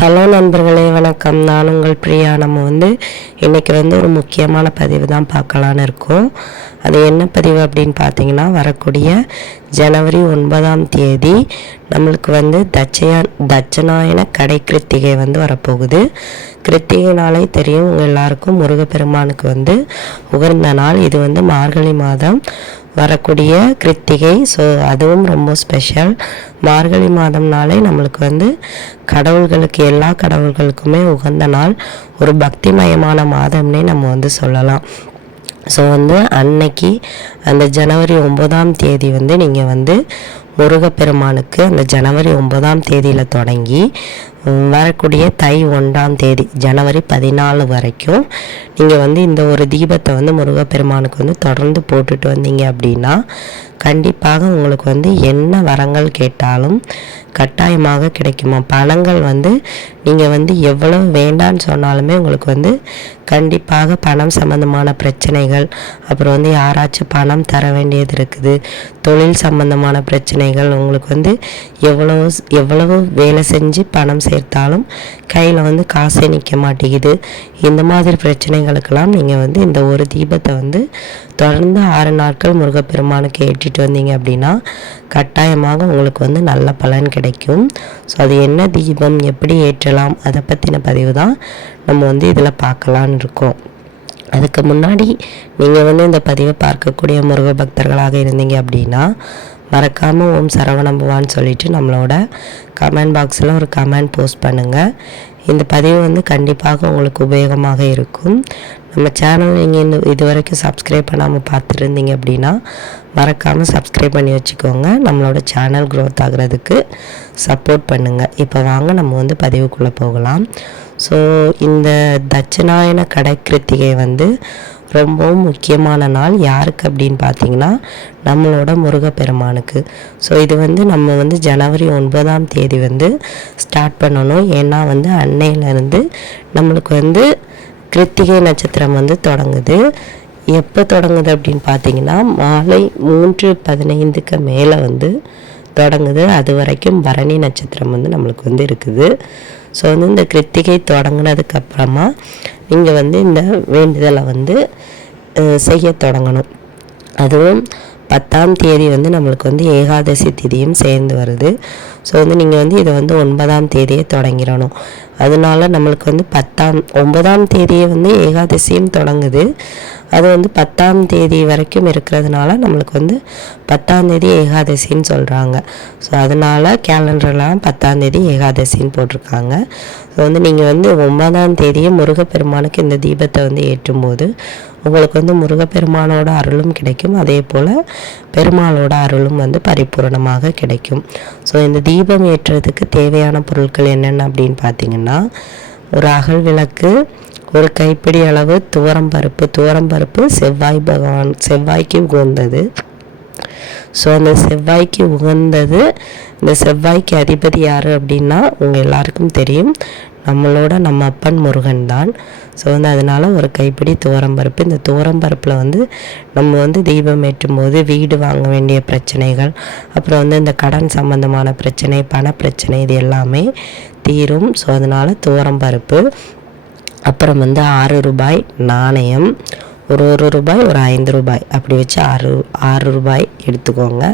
Hello நண்பர்களே, வணக்கம். நான் உங்கள் பிரியா. நம்ம இன்றைக்கி ஒரு முக்கியமான பதிவு தான் பார்க்கலான்னு இருக்கோம். அது என்ன பதிவு அப்படின்னு பார்த்தீங்கன்னா, வரக்கூடிய ஜனவரி 9ஆம் தேதி நம்மளுக்கு தட்சநாயன கடை கிருத்திகை வரப்போகுது. கிருத்திகை நாளே தெரியும் உங்கள் எல்லாருக்கும், முருகப்பெருமானுக்கு உகந்த நாள். இது மார்கழி மாதம் வரக்கூடிய கிருத்திகை. ஸோ அதுவும் ரொம்ப ஸ்பெஷல். மார்கழி மாதம்னாலே நம்மளுக்கு கடவுள்களுக்கு, எல்லா கடவுள்களுக்குமே உகந்த நாள். ஒரு பக்திமயமான மாதம்னே நம்ம சொல்லலாம். ஸோ அன்னைக்கு அந்த ஜனவரி 9ஆம் தேதி நீங்கள் முருகப்பெருமானுக்கு அந்த ஜனவரி 9ஆம் தேதியில் தொடங்கி வரக்கூடிய தை 1ஆம் தேதி ஜனவரி 14 வரைக்கும் நீங்கள் இந்த ஒரு தீபத்தை முருகப்பெருமானுக்கு தொடர்ந்து போட்டுட்டு வந்தீங்க அப்படின்னா கண்டிப்பாக உங்களுக்கு என்ன வரங்கள் கேட்டாலும் கட்டாயமாக கிடைக்குமா. பணங்கள் நீங்கள் எவ்வளவு வேண்டான்னு சொன்னாலுமே உங்களுக்கு கண்டிப்பாக பணம் சம்பந்தமான பிரச்சனைகள், அப்புறம் யாராச்சும் பணம் தர வேண்டியது இருக்குது, தொழில் சம்பந்தமான பிரச்சனைகள், உங்களுக்கு எவ்வளவு வேலை செஞ்சு பணம் சேர்த்தாலும் கையில் காசே நிற்க மாட்டேங்குது. இந்த மாதிரி பிரச்சனைகளுக்கெல்லாம் நீங்கள் இந்த ஒரு தீபத்தை தொடர்ந்து 6 நாட்கள் முருகப்பெருமானுக்கு ஏற்றிட்டு வந்தீங்க அப்படின்னா கட்டாயமாக உங்களுக்கு நல்ல பலன் கிடைக்கும். ஸோ அது என்ன தீபம், எப்படி ஏற்றலாம், அதை பற்றின பதிவு தான் நம்ம இதில் பார்க்கலான்னு இருக்கோம். அதுக்கு முன்னாடி நீங்கள் இந்த பதிவை பார்க்கக்கூடிய முருக பக்தர்களாக இருந்தீங்க அப்படின்னா மறக்காமல் ஓம் சரவணம்பவான்னு சொல்லிவிட்டு நம்மளோட கமெண்ட் பாக்ஸில் ஒரு கமெண்ட் போஸ்ட் பண்ணுங்கள். இந்த பதிவு கண்டிப்பாக உங்களுக்கு உபயோகமாக இருக்கும். நம்ம சேனல் நீங்கள் இது வரைக்கும் சப்ஸ்கிரைப் பண்ணாமல் பார்த்துருந்தீங்க அப்படின்னா மறக்காமல் சப்ஸ்கிரைப் பண்ணி வச்சுக்கோங்க. நம்மளோட சேனல் க்ரோத் ஆகிறதுக்கு சப்போர்ட் பண்ணுங்கள். இப்போ வாங்க நம்ம பதிவுக்குள்ளே போகலாம். ஸோ இந்த தட்சநாயன கடை கிருத்திகை ரொம்பவும் முக்கியமான நாள். யாருக்கு அப்படின்னு பார்த்தீங்கன்னா நம்மளோட முருகப்பெருமானுக்கு. ஸோ இது நம்ம ஜனவரி 9ஆம் தேதி ஸ்டார்ட் பண்ணணும். ஏன்னா அன்னையிலேருந்து நம்மளுக்கு கிருத்திகை நட்சத்திரம் தொடங்குது. எப்போ தொடங்குது அப்படின்னு பார்த்தீங்கன்னா மாலை 3:15க்கு மேலே தொடங்குது. அது வரைக்கும் பரணி நட்சத்திரம் நம்மளுக்கு இருக்குது. ஸோ இந்த கிருத்திகை தொடங்கினதுக்கப்புறமா நீங்கள் இந்த வேண்டுதலை செய்ய தொடங்கணும். அதுவும் 10ஆம் தேதி நம்மளுக்கு ஏகாதசி திதியும் சேர்ந்து வருது. ஸோ நீங்கள் இதை 9ஆம் தேதியே தொடங்கிடணும். அதனால நம்மளுக்கு 9ஆம் தேதியே ஏகாதசியும் தொடங்குது. அது 10ஆம் தேதி வரைக்கும் இருக்கிறதுனால நம்மளுக்கு 10ஆம் தேதி ஏகாதசின்னு சொல்கிறாங்க. ஸோ அதனால் கேலண்டர்லாம் 10ஆம் தேதி ஏகாதசின்னு போட்டிருக்காங்க. ஸோ நீங்கள் 9ஆம் தேதியே முருகப்பெருமானுக்கு இந்த தீபத்தை ஏற்றும்போது உங்களுக்கு முருகப்பெருமானோட அருளும் கிடைக்கும். அதே போல் பெருமாளோட அருளும் பரிபூரணமாக கிடைக்கும். ஸோ இந்த தீபம் ஏற்றுறதுக்கு தேவையான பொருட்கள் என்னென்ன அப்படின்னு பார்த்தீங்கன்னா, ஒரு அகல் விளக்கு, ஒரு கைப்பிடி அளவு துவரம்பருப்பு செவ்வாய்க்கு உகந்தது. ஸோ அந்த செவ்வாய்க்கு உகந்தது, இந்த செவ்வாய்க்கு அதிபதி யார் அப்படின்னா உங்கள் எல்லாருக்கும் தெரியும், நம்ம அப்பன் முருகன் தான். ஸோ அதனால் ஒரு கைப்பிடி துவரம்பருப்பு. இந்த துவரம்பருப்பில் நம்ம தீபம் ஏற்றும் போது வீடு வாங்க வேண்டிய பிரச்சனைகள், அப்புறம் இந்த கடன் சம்பந்தமான பிரச்சனை, பண பிரச்சனை, இது எல்லாமே தீரும். ஸோ அதனால் துவரம்பருப்பு. அப்புறம் 6 ரூபாய் நாணயம், ஒரு ரூபாய், ஒரு 5 ரூபாய், அப்படி வச்சு 6 ரூபாய் எடுத்துக்கோங்க.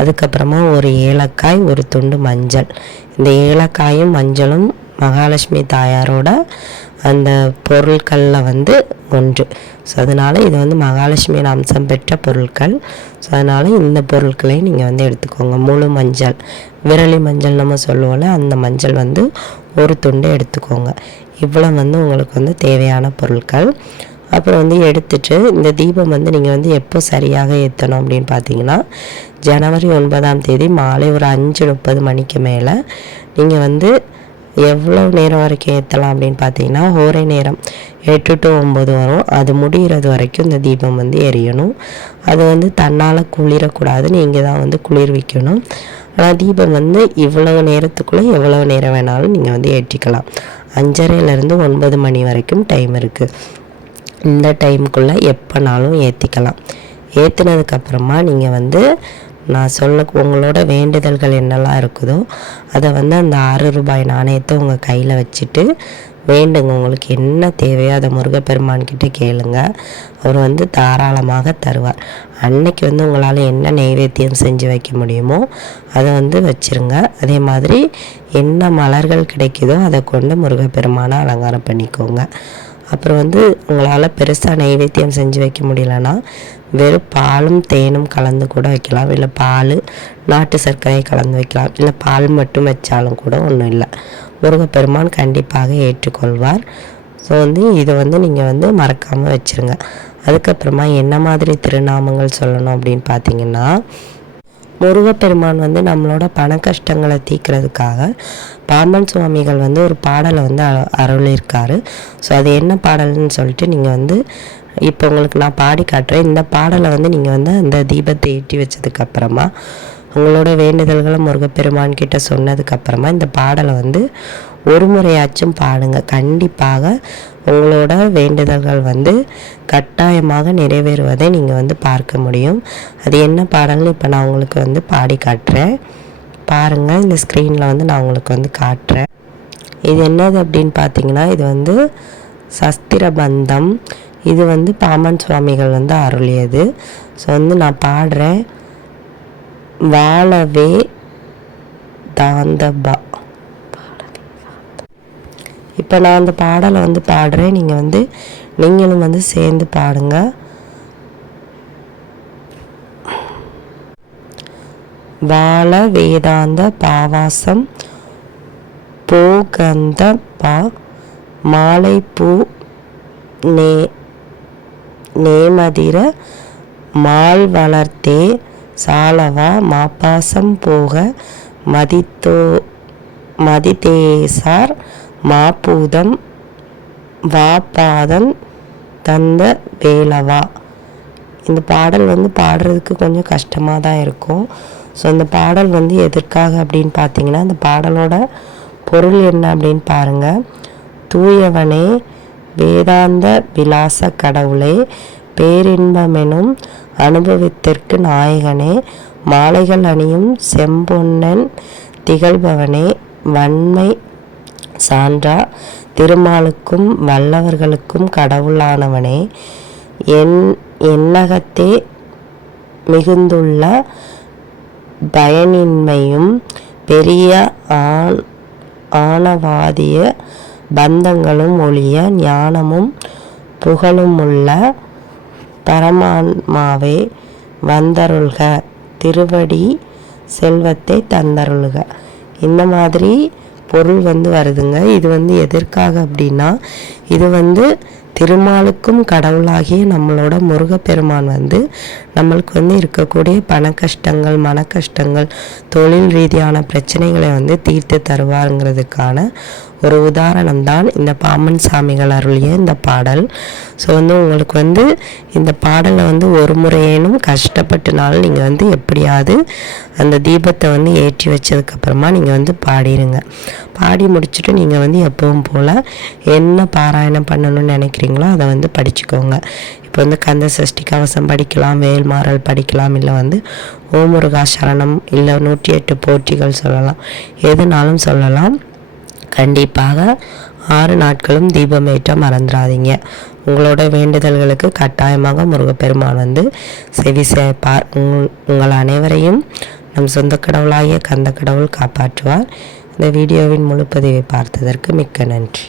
அதுக்கப்புறமா ஒரு ஏலக்காய், ஒரு துண்டு மஞ்சள். இந்த ஏலக்காயும் மஞ்சளும் மகாலட்சுமி தாயாரோட அந்த பொருட்களில் ஒன்று. ஸோ அதனால் இது மகாலட்சுமியின் அம்சம் பெற்ற பொருட்கள். ஸோ அதனால் இந்த பொருட்களை நீங்கள் எடுத்துக்கோங்க. முழு மஞ்சள், விரலி மஞ்சள் நம்ம சொல்லுவோம்ல, அந்த மஞ்சள் ஒரு துண்டு எடுத்துக்கோங்க. இவ்வளோ உங்களுக்கு தேவையான பொருட்கள். அப்புறம் எடுத்துட்டு இந்த தீபம் நீங்கள் எப்போ சரியாக ஏற்றணும் அப்படின்னு பார்த்தீங்கன்னா ஜனவரி 9ஆம் தேதி மாலை ஒரு 5:30 மணிக்கு மேலே நீங்கள் எவ்வளோ நேரம் வரைக்கும் ஏற்றலாம் அப்படின்னு பார்த்தீங்கன்னா ஒரே நேரம் 8 to 9 வரும். அது முடிகிறது வரைக்கும் இந்த தீபம் எரியணும். அது தன்னால் குளிரக்கூடாது, நீங்கள் தான் குளிர்விக்கணும். ஆனால் தீபம் இவ்வளவு நேரத்துக்குள்ளே எவ்வளவு நேரம் வேணாலும் நீங்கள் ஏற்றிக்கலாம். 5:30லேருந்து 9 மணி வரைக்கும் டைம் இருக்குது. இந்த டைமுக்குள்ளே எப்போனாலும் ஏற்றிக்கலாம். ஏற்றினதுக்கப்புறமா நீங்கள் நான் உங்களோட வேண்டுதல்கள் என்னெல்லாம் இருக்குதோ அதை வந்து அந்த 6 ரூபாய் நாணயத்தை உங்கள் கையில் வச்சுட்டு வேண்டுங்க. உங்களுக்கு என்ன தேவையோ அதை முருகப்பெருமான்கிட்ட கேளுங்க. அவர் வந்து தாராளமாக தருவார். அன்னைக்கு வந்து உங்களால் என்ன நெய்வேத்தியம் செஞ்சு வைக்க முடியுமோ அதை வந்து வச்சுருங்க. அதே மாதிரி என்ன மலர்கள் கிடைக்குதோ அதை கொண்டு முருகப்பெருமானை அலங்காரம் பண்ணிக்கோங்க. அப்புறம் வந்து உங்களால் பெருசாக நெய்வேத்தியம் செஞ்சு வைக்க முடியலன்னா வெறும் பாலும் தேனும் கலந்து கூட வைக்கலாம். இல்லை பால் நாட்டு சர்க்கரை கலந்து வைக்கலாம். இல்லை பால் மட்டும் வச்சாலும் கூட ஒன்றும் இல்லை, முருகப்பெருமான் கண்டிப்பாக ஏற்றுக்கொள்வார். ஸோ வந்து இதை வந்து நீங்கள் வந்து மறக்காமல் வச்சுருங்க. அதுக்கப்புறமா என்ன மாதிரி திருநாமங்கள் சொல்லணும் அப்படின்னு பார்த்தீங்கன்னா, முருகப்பெருமான் வந்து நம்மளோட பண கஷ்டங்களை தீர்க்கிறதுக்காக பாம்பன் சுவாமிகள் வந்து ஒரு பாடலை வந்து அருளியிருக்காரு. ஸோ அது என்ன பாடல்னு சொல்லிட்டு நீங்கள் வந்து இப்போ உங்களுக்கு நான் பாடி காட்டுறேன். இந்த பாடலை வந்து நீங்கள் வந்து அந்த தீபத்தை ஏற்றி வச்சதுக்கப்புறமா உங்களோட வேண்டுதல்களை முருகப்பெருமான் கிட்ட சொன்னதுக்கப்புறமா இந்த பாடலை வந்து ஒரு முறையாச்சும் பாடுங்க. கண்டிப்பாக உங்களோட வேண்டுதல்கள் வந்து கட்டாயமாக நிறைவேறுவதை நீங்கள் வந்து பார்க்க முடியும். அது என்ன பாடல்னு இப்போ நான் உங்களுக்கு வந்து பாடி காட்டுறேன். பாருங்கள், இந்த ஸ்க்ரீனில் வந்து நான் உங்களுக்கு வந்து காட்டுறேன். இது என்னது அப்படின்னு பார்த்தீங்கன்னா, இது வந்து சஸ்திரபந்தம். இது வந்து பாம்பன் சுவாமிகள் வந்து அருளியது. ஸோ வந்து நான் பாடுறேன். வாழவே தாந்தபா. இப்போ நான் அந்த பாடலை வந்து பாடுறேன், நீங்களும் வந்து சேர்ந்து பாடுங்க. வாழ வேதாந்த பாவாசம் போகந்த பா மாலை பூ நேமதிர மால் வளர்த்தே சாலவா மாப்பாசம் போக மதிதேசார் மாப்பூதம் வாப்பாதம் தந்த வேலவா. இந்த பாடல் வந்து பாடுறதுக்கு கொஞ்சம் கஷ்டமாக தான் இருக்கும். ஸோ இந்த பாடல் வந்து எதற்காக அப்படின்னு பார்த்தீங்கன்னா, இந்த பாடலோட பொருள் என்ன அப்படின்னு பாருங்கள். தூயவனே வேதாந்த விலாச கடவுளே பேரின்பமெனும் அனுபவத்திற்கு நாயகனே மாலைகள் அணியும் செம்பொன்னன் திகழ்பவனே வன்மை சான்றா திருமாலுக்கும் வல்லவர்களுக்கும் கடவுளானவனே எண்ணகத்தே மிகுந்துள்ள பயனின்மையும் பெரிய ஆணவாதிய பந்தங்களும் ஒழிய ஞானமும் புகழுமுள்ள பரமான்மாவே வந்தருள்க திருவடி செல்வத்தை தந்தருள்க. இந்த மாதிரி பொருள் வந்து வருதுங்க. இது வந்து எதற்காக அப்படின்னா, இது வந்து திருமாலுக்கும் கடவுளாகிய நம்மளோட முருகப்பெருமான் வந்து நம்மளுக்கு வந்து இருக்கக்கூடிய பண கஷ்டங்கள், மன கஷ்டங்கள், தொழில் ரீதியான பிரச்சனைகளை வந்து தீர்த்து தருவாருங்கிறதுக்கான ஒரு உதாரணம் தான் இந்த பாம்பன் சாமிகள் அருளிய இந்த பாடல். ஸோ வந்து உங்களுக்கு வந்து இந்த பாடலை வந்து ஒரு முறையேனும் கஷ்டப்பட்டுனாலும் நீங்கள் வந்து எப்படியாவது அந்த தீபத்தை வந்து ஏற்றி வச்சதுக்கப்புறமா நீங்கள் வந்து பாடிடுங்க. பாடி முடிச்சுட்டு நீங்கள் வந்து எப்பவும் போல் என்ன பாராயணம் பண்ணணும்னு நினைக்கிறீங்களோ அதை வந்து படிச்சுக்கோங்க. இப்போ வந்து கந்த சஷ்டி கவசம் படிக்கலாம், வேல்மாறல் படிக்கலாம், இல்லை வந்து ஓம் முருகா சரணம், இல்லை 108 போற்றிகள் சொல்லலாம், எதுனாலும் சொல்லலாம். கண்டிப்பாக 6 நாட்களும் தீபம் ஏற்ற மறந்துடாதீங்க. உங்களோட வேண்டுதல்களுக்கு கட்டாயமாக முருகப்பெருமான் வந்து செவி சேர்ப்பார். உங்கள் அனைவரையும் நம் சொந்த கடவுளாகிய கந்த கடவுள் காப்பாற்றுவார். இந்த வீடியோவின் முழு பதிவை பார்த்ததற்கு மிக்க நன்றி.